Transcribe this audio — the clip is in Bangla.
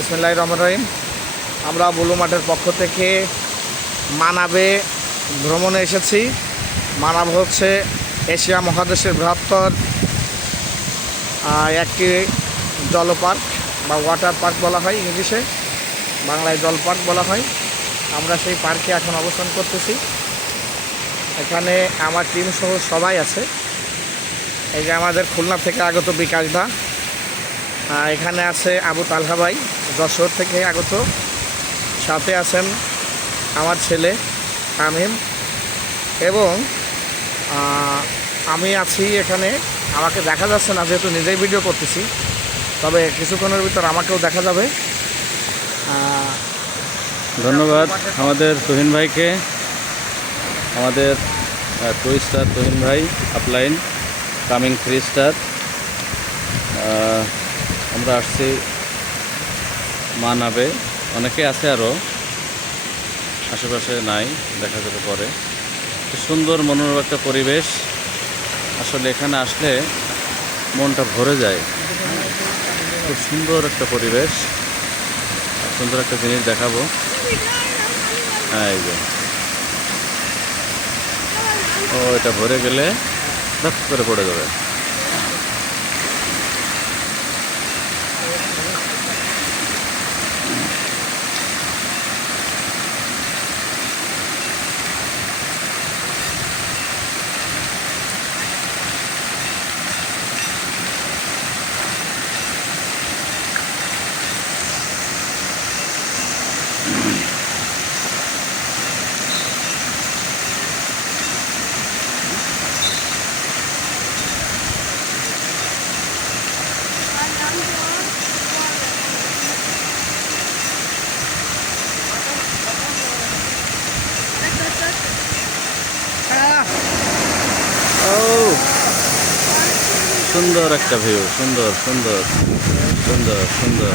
বিসমিল্লাহির রহমানির রহিম। আমরা বুলু মাঠের পক্ষ থেকে মানাবে ভ্রমণে এসেছি। মানাব হচ্ছে এশিয়া মহাদেশের বৃহত্তর একটি জলপার্ক বা ওয়াটার পার্ক বলা হয় ইংলিশে, বাংলায় জল পার্ক বলা হয়। আমরা সেই পার্কে এখন অবস্থান করতেছি। এখানে আমার টিম সহ সবাই আছে। এই যে আমাদের খুলনা থেকে আগত বিকাশ দা, এখানে আছে আবু তালহা ভাই যশোর থেকে আগত, সাথে আছেন আমার ছেলে তামিম, এবং আমি আছি এখানে। আমাকে দেখা যাচ্ছে না যেহেতু নিজেই ভিডিও করতেছি, তবে কিছুক্ষণের ভিতর আমাকেও দেখা যাবে। ধন্যবাদ আমাদের তুহিন ভাইকে, আমাদের 2 স্টার তুহিন ভাই, আপলাইন কামিং 3 স্টার। আমরা আসছি মানাবে, অনেকে আছে আরও আশেপাশে, নাই দেখা যাবে পরে। সুন্দর মনোরম একটা পরিবেশ, আসলে এখানে আসলে মনটা ভরে যায়। খুব সুন্দর একটা পরিবেশ, সুন্দর একটা জিনিস দেখাবো। এই যে এটা ভরে গেলে ধপ করে পড়ে যাবে। সুন্দর একটা ভিউ, সুন্দর সুন্দর সুন্দর সুন্দর।